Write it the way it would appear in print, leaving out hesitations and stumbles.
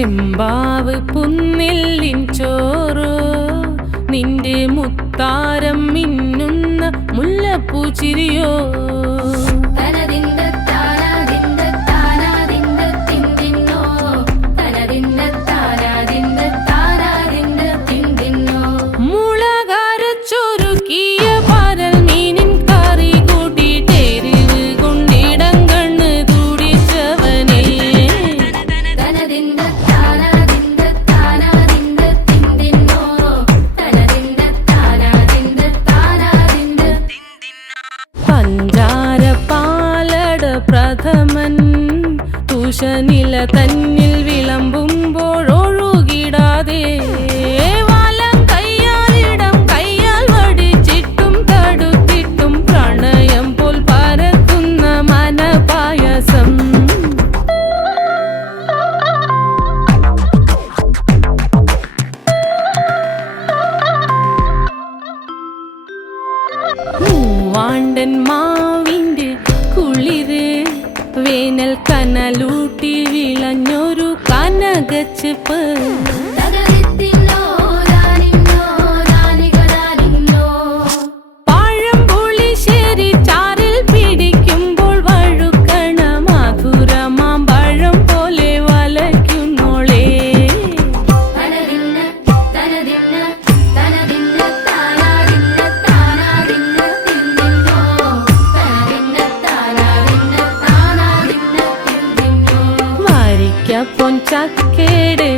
ചെമ്പാവ് പുന്നെല്ലിൻ ചോറോ നിന്റെ മുത്താരം മിന്നുന്ന മുല്ലപ്പൂ ചിരിയോ പ്രഥമൻ തുഷനില തന്നിൽ വിളമ്പുമ്പോഴൊഴുകിടാതെ വലം കയ്യാലിടം കയ്യാൽ വടിച്ചിട്ടും തടുത്തിട്ടും പ്രണയം പോൽ പരക്കുന്ന മനപായസം മൂവാണ്ടൻ മാവിന്റെ കുളിര് വേനൽ കനലൂട്ടി വിളഞ്ഞൊരു കനകച്ചെപ്പ് പഴംപുളിശ്ശേരി ചാറിൽ പിടിക്കുമ്പോൾ വഴുക്കണ മധുരമാം പഴം പോലെ വലയ്ക്കുന്നോളേ പൊൻചക്കേടെ